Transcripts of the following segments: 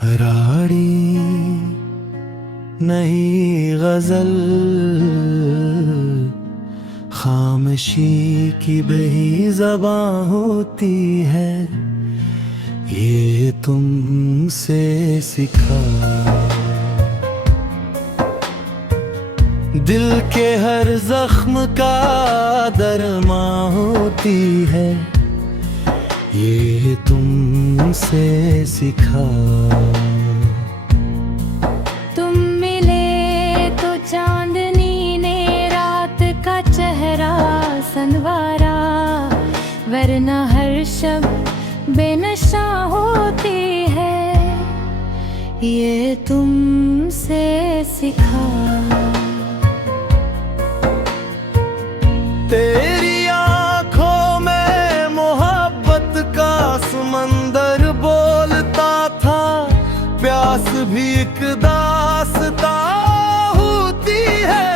राड़ी नहीं गजल, खामोशी की बही ज़बां होती है, ये तुमसे सीखा। दिल के हर जख्म का दरमा होती है, ये तुमसे सीखा। तुम मिले तो चांदनी ने रात का चेहरा संवारा, वरना हर शब बेनशा होती है, ये तुमसे सीखा। तेरी आंखों में मोहब्बत का समंदर बोलता था, प्यास भी एक दास्तां होती है,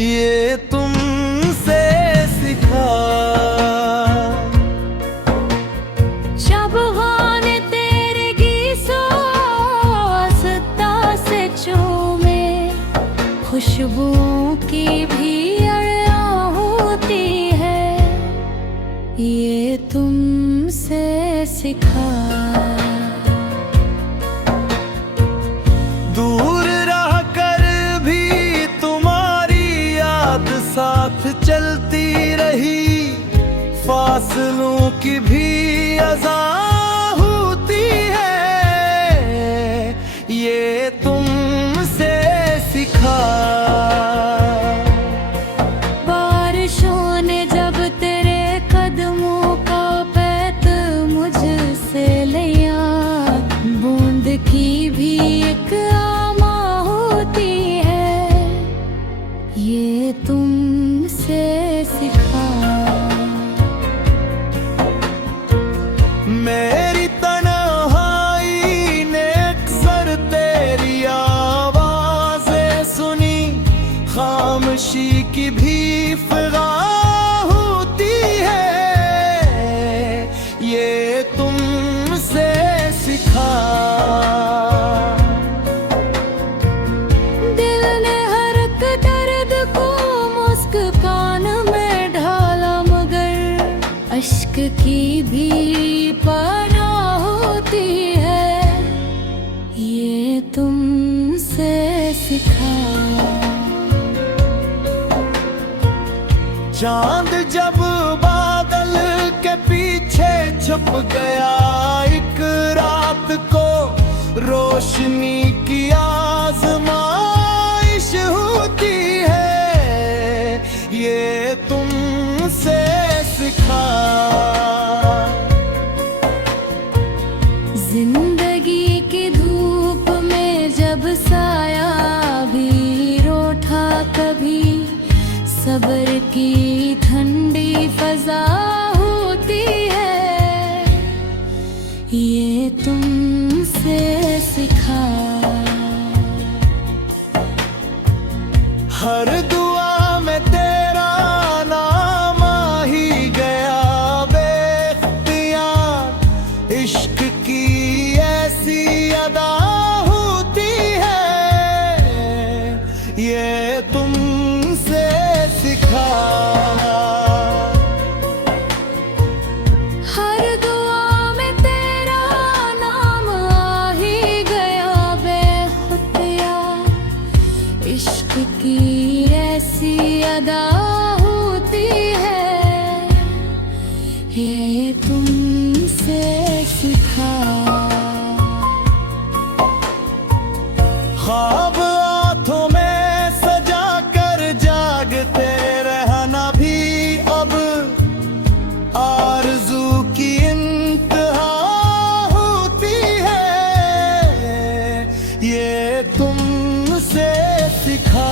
ये तुमसे सीखा। जब गाने तेरे गीसों आस्ता से चूमे, खुशबुओं की भी ये तुमसे सीखा। दूर रह कर भी तुम्हारी याद साथ चलती रही, फासलों की भी अज़ा होती है, ये तुमसे सीखा। की भी एक आमा होती है, ये तुमसे सीखा। मेरी तन्हाई ने अक्सर तेरी आवाज़ें सुनी, खामोशी की भी फिजा होती है, ये तुमसे सीखा। दिल ने हर एक दर्द को मुस्कान में ढाला, मगर अश्क की भी पनाह होती है, ये तुमसे सीखा। चांद जब बादल के पीछे छुप गया, एक रात को रोशनी की आजमाइश होती है, ये तुमसे सीखा। जिंदगी की धूप में जब साया भी रोठा, कभी सब्र की ठंडी फजा होती है, ये तुमसे सीखा। हर दुआ में तेरा नाम आ ही गया बेख्तियार, इश्क की ऐसी अदा होती है, ये तुमसे सीखा। हर दुआ में तेरा नाम आ ही गया बेख्तियार, इश्क की ऐसी अदा होती है, ये तुमसे सीखा। ख्वाब आँखों में सजा कर जागते रहना भी अब आरज़ू की इंतहा होती है, ये तुमसे सीखा।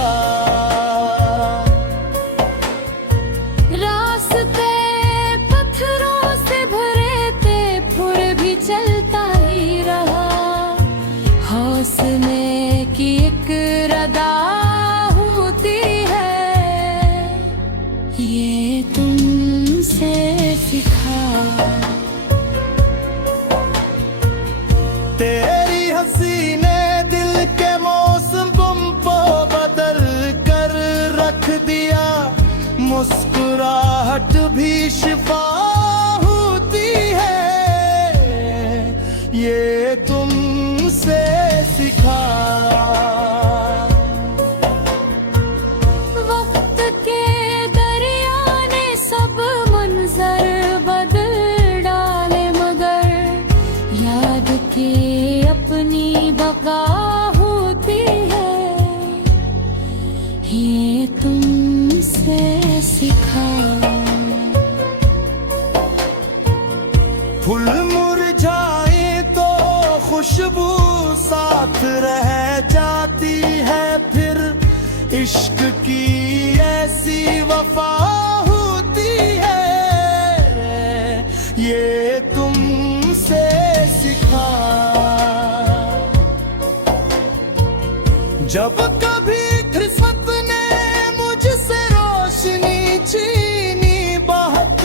तेरी हंसी ने दिल के मौसम को बदल कर रख दिया। मुस्कुराहट भी शिफा होती है, ये तुमसे सीखा। वक्त के दरिया ने सब मंजर बदल डाले, मगर याद की अपनी बका होती है, ये तुमसे सीखा। फूल मुरझाए तो खुशबू साथ रह जाती है, फिर इश्क की ऐसी वफा होती है, ये तुमसे सीखा। जब कभी किस्मत ने मुझसे रोशनी छीनी, बहुत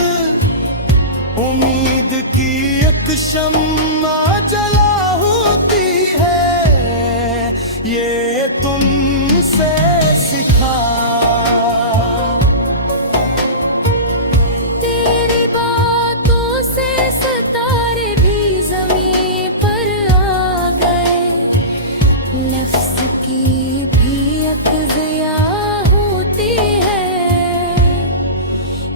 उम्मीद की एक शम्मा जला होती है, ये तुमसे सीखा। तेरी बातों से सितारे भी ज़मीन पर आ गए, लफ्ज़ की भी एक ज़िया होती है,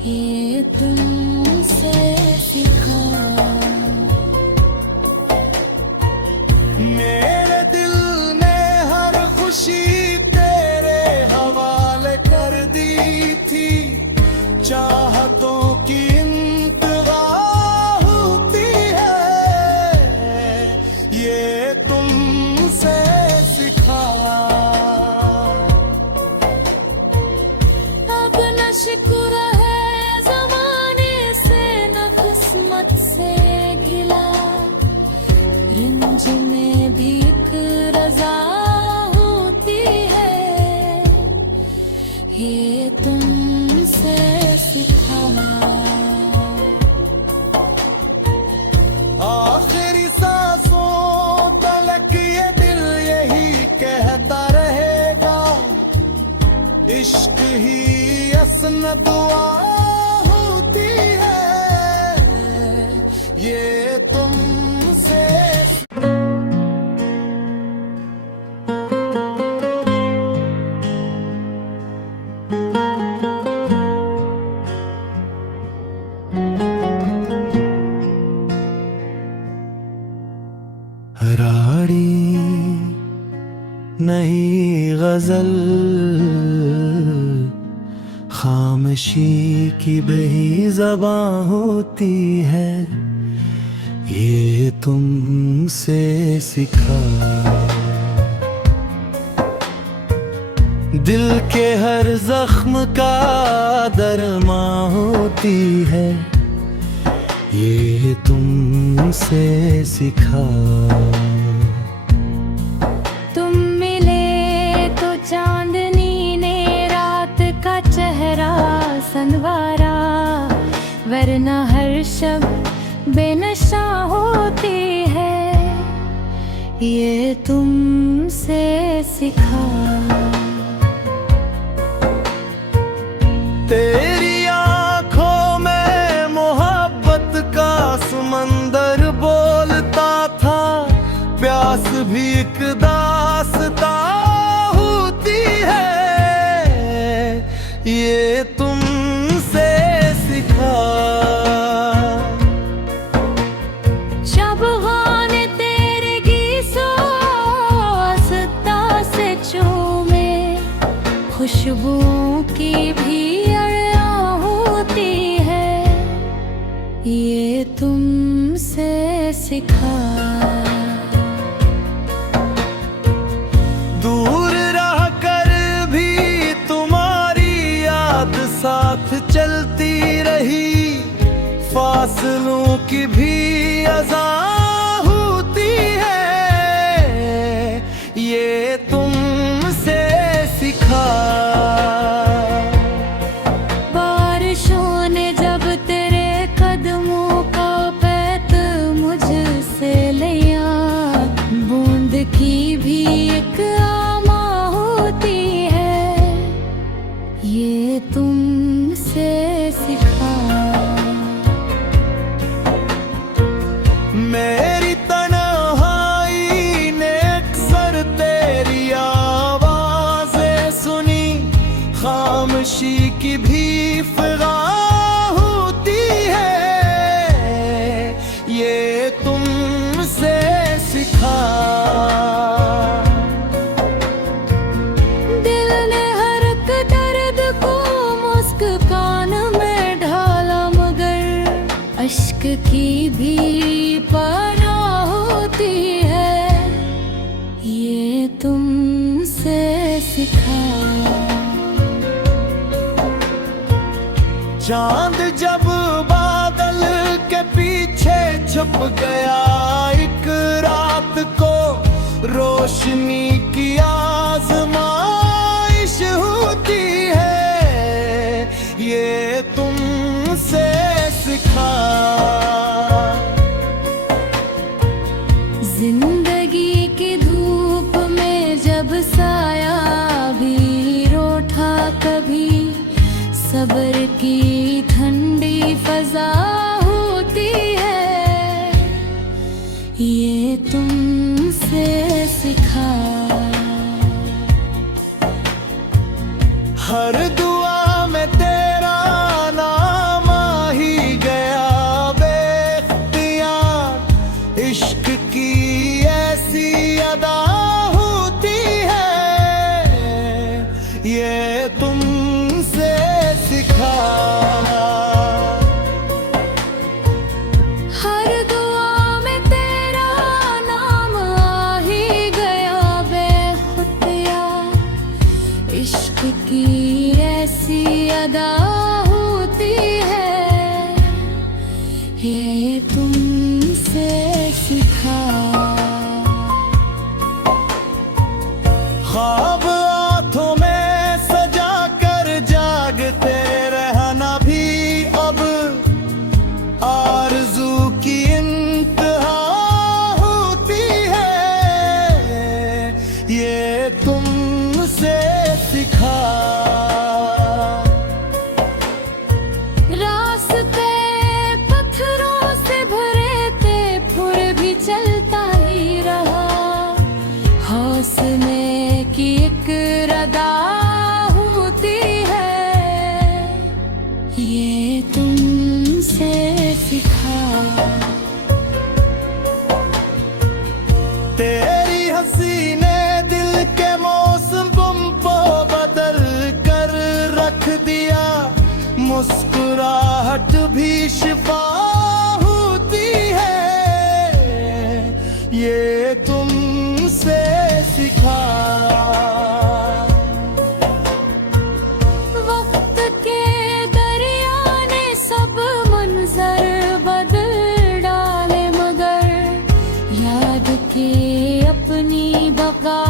ये तुमसे सीखा। मेरे दिल ने हर खुशी तेरे हवाले कर दी थी, चाहतों की इंतहा होती है, ये तुमसे सीखा। अब न शुक्र है ज़माने से, न किस्मत से गिला, रिंज में भी एक रज़ा होती है, ये तुमसे सीखा। आखिरी सांसों तलक ये दिल यही कहता रहेगा, इश्क ही असन दुआ होती है, ये तुमसे। राड़ी नहीं गजल, खामोशी की बही ज़बां होती है, ये तुमसे सीखा। दिल के हर जख्म का दरमा होती है, ये तुमसे सीखा। तुम मिले तो चांदनी ने रात का चेहरा संवारा, वरना हर शब बेनशा होती है, ये तुमसे सीखा। तेरी आंखों में मोहब्बत का समंदर बोलता था, प्यास भी एक दास्तां होती है, ये तुमसे सीखा। शब गाने तेरे गीसों आस्ता से चूमे, खुशबुओं की भी होती है, ये तुमसे सीखा। दूर रह कर भी तुम्हारी याद साथ चलती रही, फासलों की भी अज़ा होती है, ये तुमसे सीखा। बारिशों ने जब तेरे कदमों तुमसे सीखा। चांद जब बादल के पीछे छुप गया, एक रात को रोशनी की आजमाइश होती है, ये तुमसे सीखा। जिंदगी की धूप में जब साया भी रोठा, कभी सब्र की ठंडी फजा होती है, ये तुमसे सीखा। हर दुआ में तेरा नाम आ ही गया, बेख्तियार इश्क की ऐसी अदा होती है, ये तुमसे सीखा। हर दुआ में तेरा नाम आ ही गया, बेख्तियार इश्क की ऐसी अदा होती है, ये तुमसे सीखा। ख्वाब आँखों में सजा कर जागते रहना भी अब आरज़ू की इंतहा होती है, ये तुमसे सीखा। रास्ते पत्थरों से भरे थे, फिर भी चलता ही रहा, हौसले की एक रदा होती है, ये तुमसे सीखा। तेरी हंसी ने दिल के मौसम को बदल कर रख दिया, मुस्कुराहट भी शिफा होती है, ये तुमसे सीखा। वक्त के दरिया ने सब मंजर बदल डाले, मगर याद के अपनी बका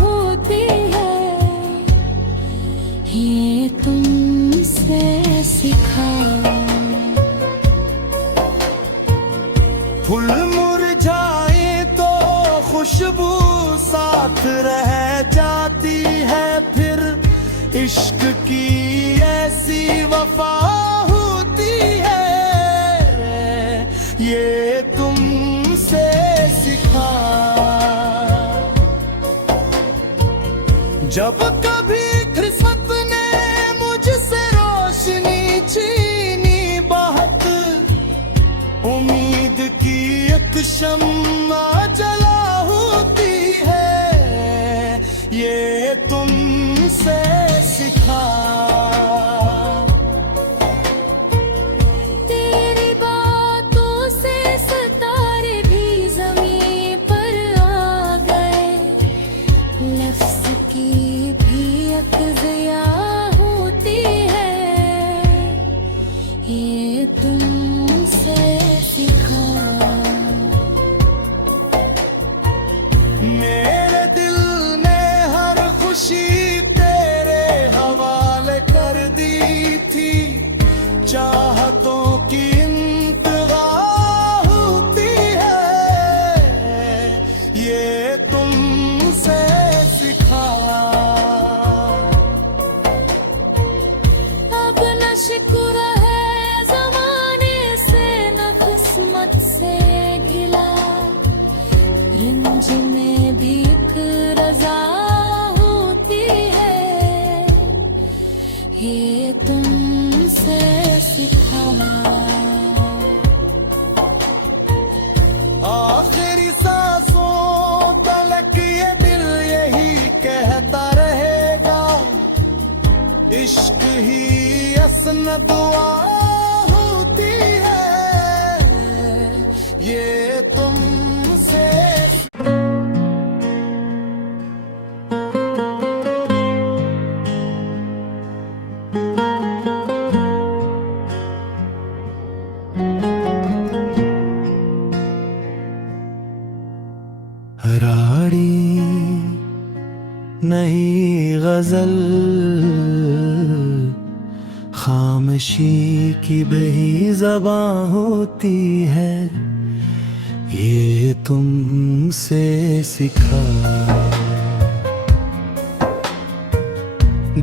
होती है, ये तुमसे सीखा। फूल मुरझाए तो खुशबू साथ रह जाती है, फिर इश्क की ऐसी वफा होती है, ये तुमसे सीखा। जब कभी किस्मत ने मुझसे रोशनी छीनी, बहुत उम्मीद की एक शम्मा जला होती है, ये तुमसे सीखा। तेरी बातों से सितारे भी ज़मीन पर आ गए, लफ्ज़ की भी एक ज़िया होती है, ये तुमसे सीखा। मेरे दिल ने हर खुशी तेरे हवाले कर दी थी, चाहतों की इंतहा होती है, ये तुमसे सीखा। अब न शुक्र है ज़माने से, न किस्मत से गिला, रिंज में भी एक रज़ा होती है, ये तुमसे सीखा। आखिरी सांसों तलक ये दिल यही कहता रहेगा, इश्क ही असन दुआ होती है, ये तुमसे राड़ी नहीं गजल, खामोशी की बही ज़बां होती है, ये तुमसे सीखा।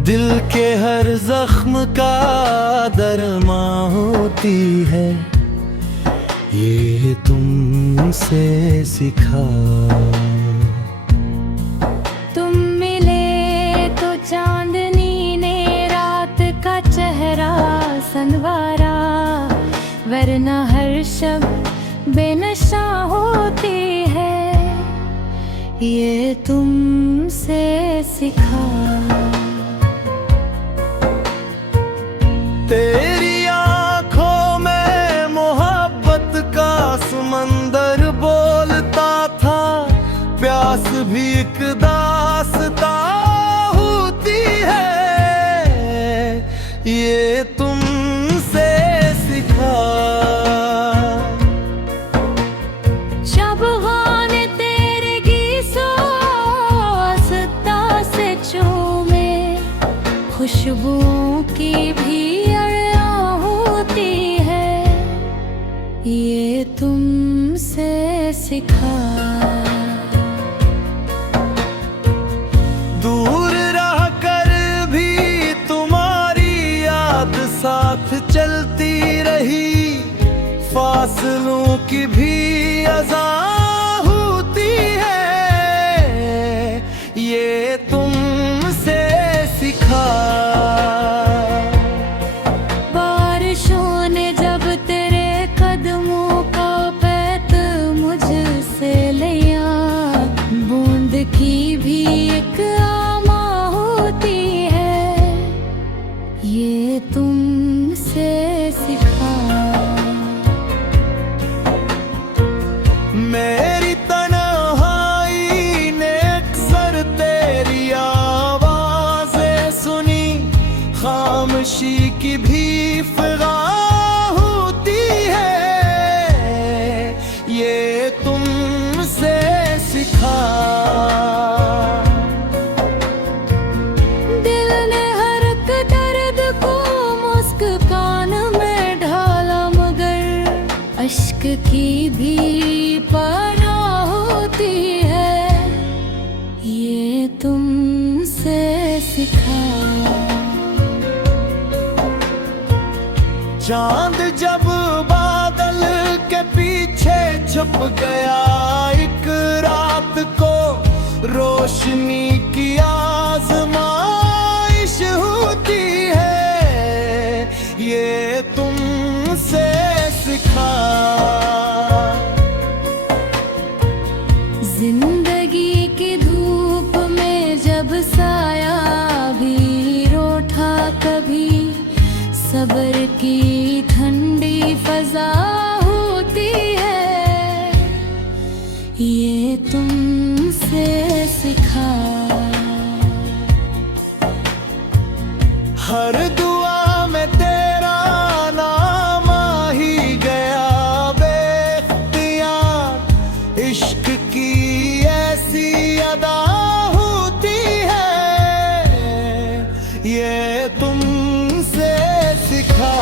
दिल के हर जख्म का दरमा होती है, ये तुमसे सीखा। तुम मिले तो चांदनी ने रात का चेहरा संवारा, वरना हर शब बेनशा होती है, ये तुमसे सीखा। तेरी आंखों में मोहब्बत का समंदर बोलता था, प्यास भी एक दास्तां होती है, ये तुमसे सीखा। जब गाने तेरे गीसों आस्ता से चूमे, खुशबुओं की भी ये तुमसे सीखा। दूर रह कर भी तुम्हारी याद साथ चलती रही, फासलों की भी अज़ा होती है, ये तुमसे सीखा। की भी एक आमा होती है, ये तुमसे सीखा। मेरी तन्हाई ने अक्सर तेरी आवाज़ें सुनी, खामोशी की भी फिजा होती है, ये तुमसे सीखा। दिल ने हर एक दर्द को मुस्कान में ढाला, मगर अश्क की भी पनाह होती है, ये तुमसे सीखा। चांद जब बादल के पीछे छुप गया, एक रात को रोशनी की आजमाइश होती है, ये तुमसे सीखा। जिंदगी की धूप में जब साया भी रोठा, कभी सब्र की ठंडी फजा होती है, ये तुमसे सीखा। हर दुआ में तेरा नाम आ ही गया बेख्तियार, इश्क की ऐसी अदा होती है, ये तुमसे सीखा।